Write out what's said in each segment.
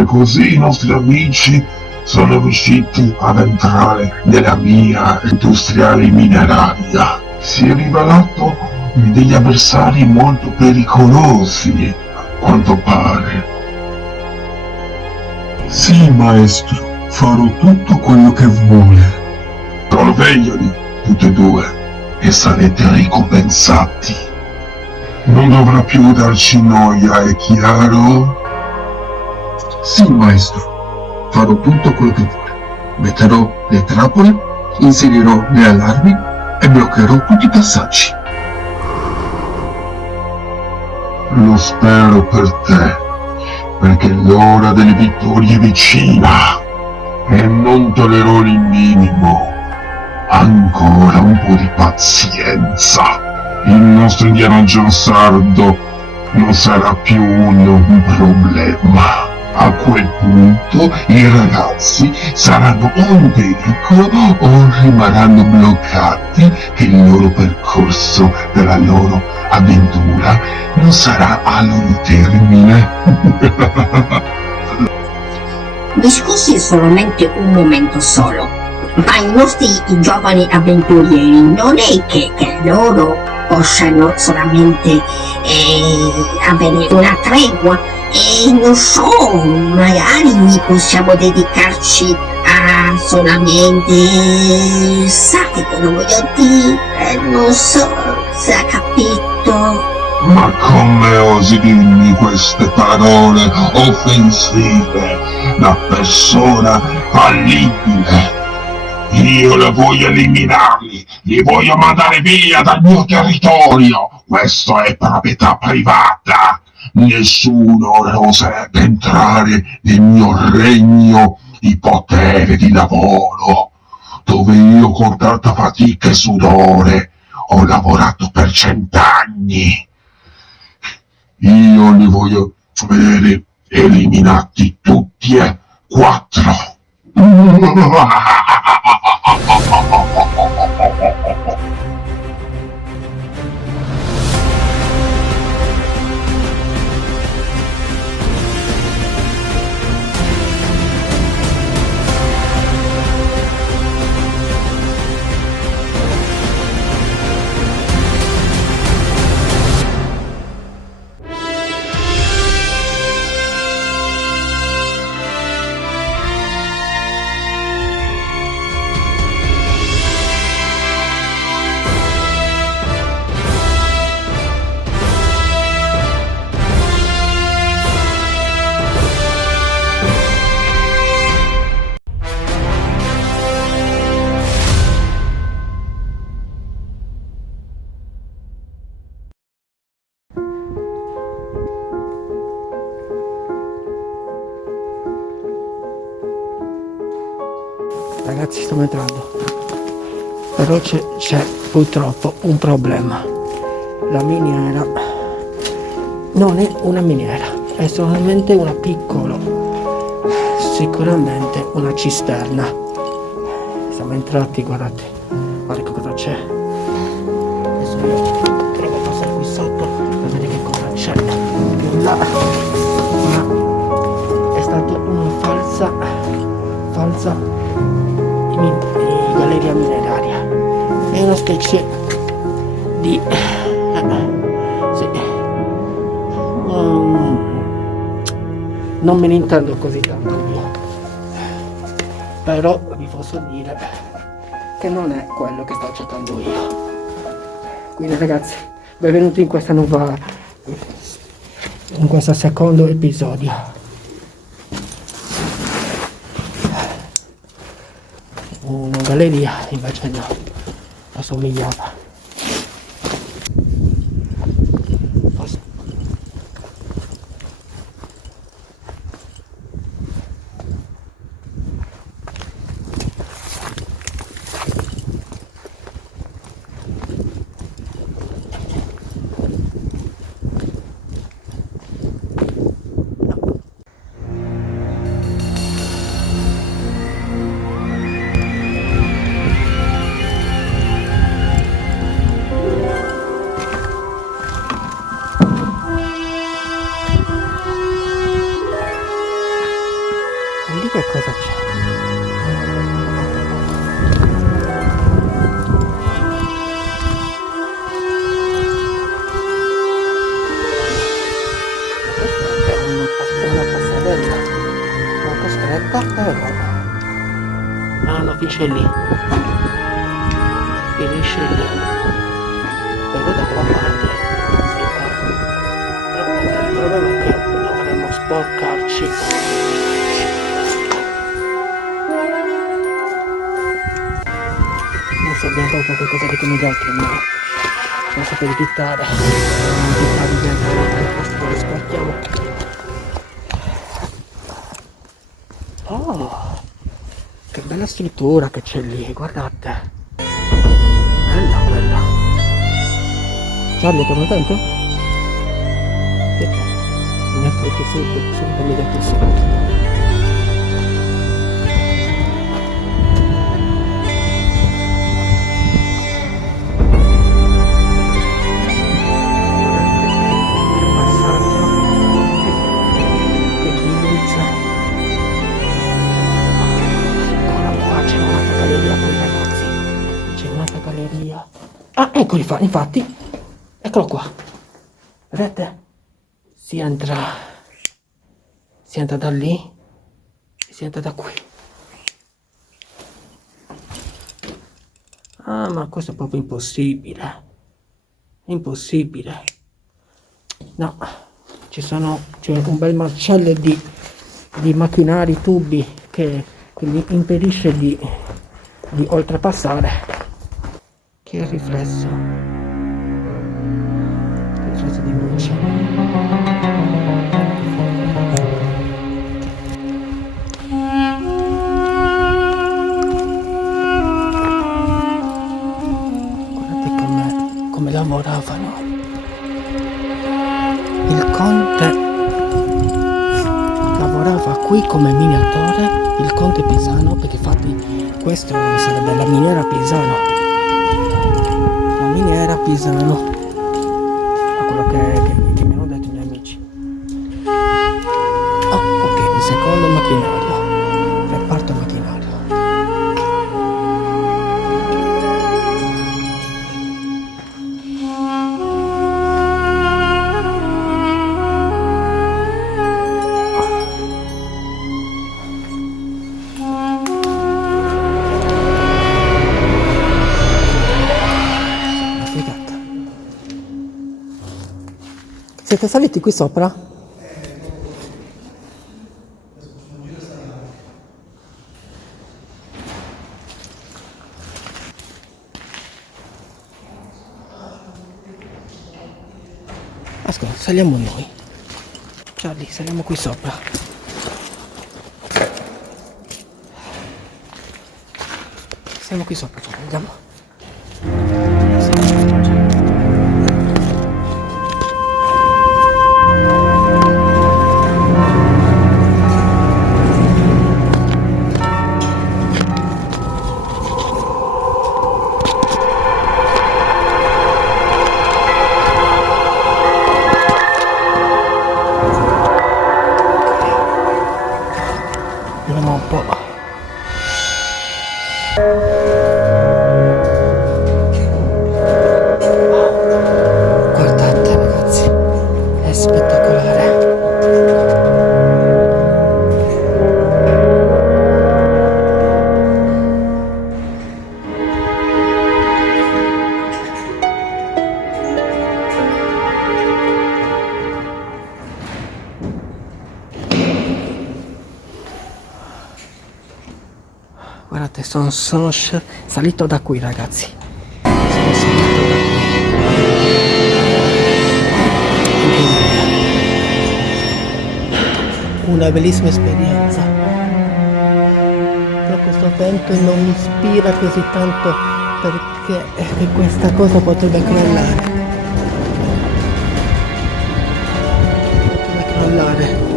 E così i nostri amici sono riusciti ad entrare nella mia industriale mineraria. Si è rivelato degli avversari molto pericolosi, a quanto pare. Sì, maestro, farò tutto quello che vuole. Sorvegliali, tutti e due, e sarete ricompensati. Non dovrà più darci noia, è chiaro? Sì, maestro, farò tutto quello che vuole. Metterò le trappole, inserirò le allarmi e bloccherò tutti i passaggi. Lo spero per te, perché l'ora delle vittorie è vicina e non tollerò il minimo. Ancora un po' di pazienza. Il nostro indiano sardo non sarà più un problema. A quel punto i ragazzi saranno o in pericolo o rimarranno bloccati e il loro percorso della loro avventura non sarà al loro termine. Mi scusi solamente un momento solo, ma i nostri giovani avventurieri non è che loro possano solamente avere una tregua e non so, magari possiamo dedicarci a solamente, sa che cosa voglio dire, non so se ha capito. Ma come osi dirmi queste parole offensive da persona fallibile? Io la voglio eliminarli, li voglio mandare via dal mio territorio. Questo è proprietà privata. Nessuno oserebbe entrare nel mio regno di potere di lavoro, dove io con tanta fatica e sudore ho lavorato per 100 anni. Io li voglio vedere eliminati tutti e 4. Ragazzi, stiamo entrando, però c'è purtroppo un problema. La miniera non è una miniera, è solamente una piccola, sicuramente una cisterna. Siamo entrati, guardate che cosa c'è. Adesso io provo a passare qui sotto per vedere che cosa c'è. Là, ma è stata una falsa galleria mineraria. È una specie di sì. Non me ne intendo così tanto io, però vi posso dire che non è quello che sto cercando io. Quindi ragazzi, benvenuti in questo secondo episodio. Una galleria invece no, assomigliava. che cosa c'è? Questa è una passerella molto stretta, però no, finisce lì, però da quella parte si fa. Il problema è che dovremmo sporcarci. Non so, abbiamo fatto qualcosa di come gli altri, ma non so per evitare di andare al posto dove sporchiamo. Oh, che bella struttura che c'è lì, guardate. Bella quella. Charlie, è contento? Sì. Mi ha detto subito, mi ha detto subito. Ah, eccoli qua, infatti, eccolo qua, vedete? Si entra da lì e si entra da qui. Ah, ma questo è proprio impossibile, no, c'è un bel macello di macchinari, tubi che gli impedisce di oltrepassare. Che riflesso di luce. Guardate come lavoravano. Il conte lavorava qui come miniatore, il conte Pisano, perché infatti questo sarebbe la miniera Pisano. Era Pisano, a quello che mi hanno detto i miei amici. Ah, ok, il secondo macchinario, reparto macchinario. Siete saliti qui sopra? Ascolta, saliamo noi. Charlie, saliamo qui sopra. Siamo qui sopra, Charlie, andiamo. Vediamo un po'. Guardate ragazzi, è spettacolare. Guardate, sono salito da qui ragazzi. Sono salito da qui. Una bellissima esperienza. Però questo vento non mi ispira così tanto perché questa cosa potrebbe crollare. Potrebbe crollare.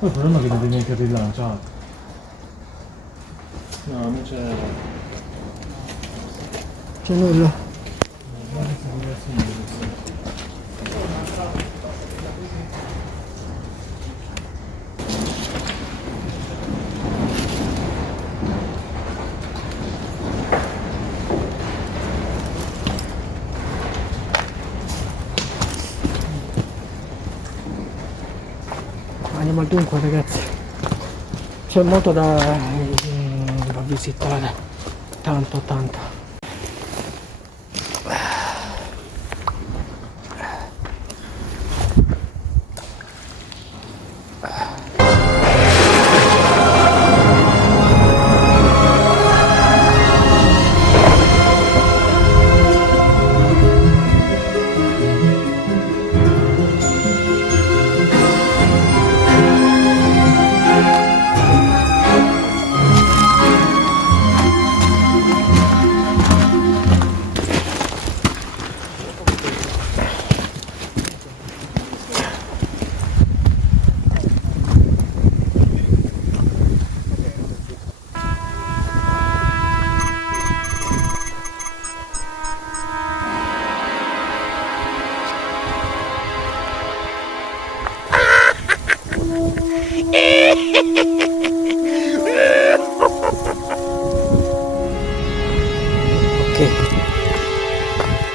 Poi il problema è che non viene anche rilanciato. No, non c'è... C'è nulla. Andiamo al dunque, ragazzi. C'è molto da visitare. Tanto.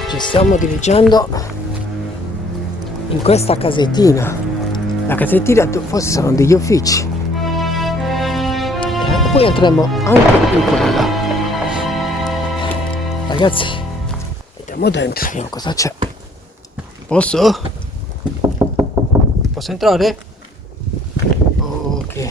Ci stiamo dirigendo in questa casettina. La casettina forse sono degli uffici. E poi andremo anche in quella. Ragazzi, andiamo dentro, vediamo cosa c'è. Posso? Posso entrare? Ok.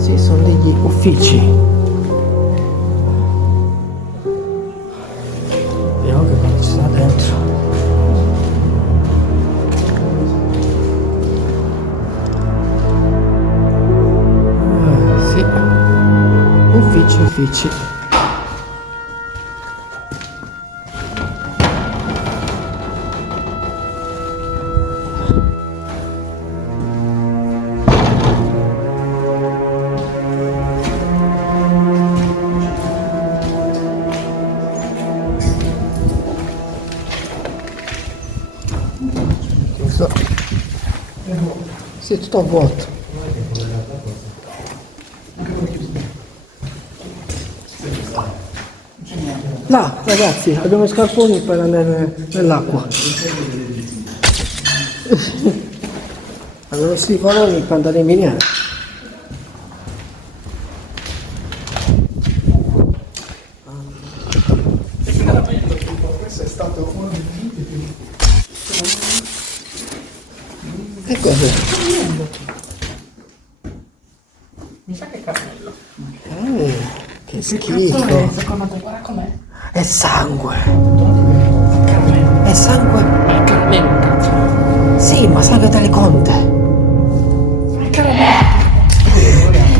Sì, sono degli uffici. Vediamo che cosa ci sta dentro. Sì, uffici. Sì, è tutto vuoto. No, ragazzi, abbiamo i scarponi per andare nell'acqua. Abbiamo i stivaloni per andare in miniera. Questo è stato uno dei video più... E cos'è? Mi sa che è caramello. Che schifo. Secondo te, guarda com'è. È sangue. Caramello. È sangue. È caramello, cazzo. Sì, ma sangue dalle conte. È caramello.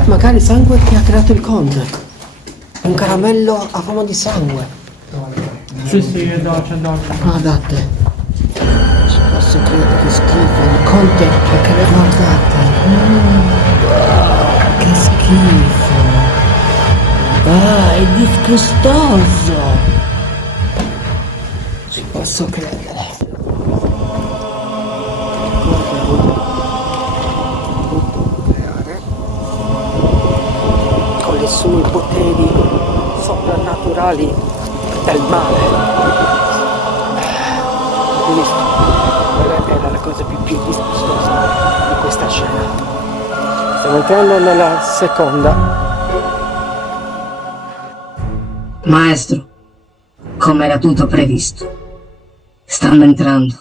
Magari sangue che ha creato il conte. È un caramello a forma di sangue. Sì, è dolce, è dolce. Guardate. Ci posso credere che schifo. Il conte ha creato. Guardate. Che schifo. Ah, è disgustoso. Ci posso credere. Con i suoi poteri soprannaturali del male. Quella era la cosa più disgustosa di questa scena. Stiamo entrando nella seconda. Maestro, come era tutto previsto. Stanno entrando.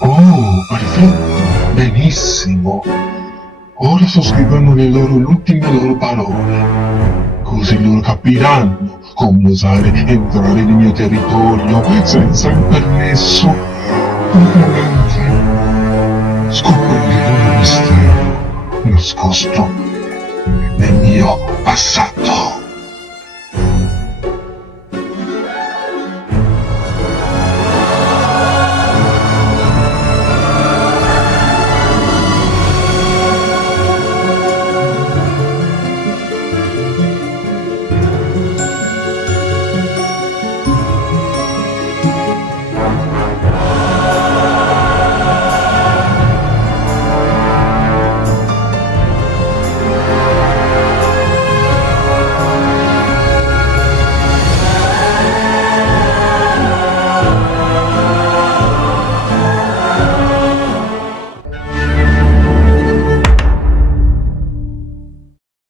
Oh, perfetto, benissimo. Ora sottoscrivono l'ultime loro parole. Così loro capiranno come osare entrare nel mio territorio senza il permesso. Ovviamente scopriremo il mistero. nascosto nel mio passato.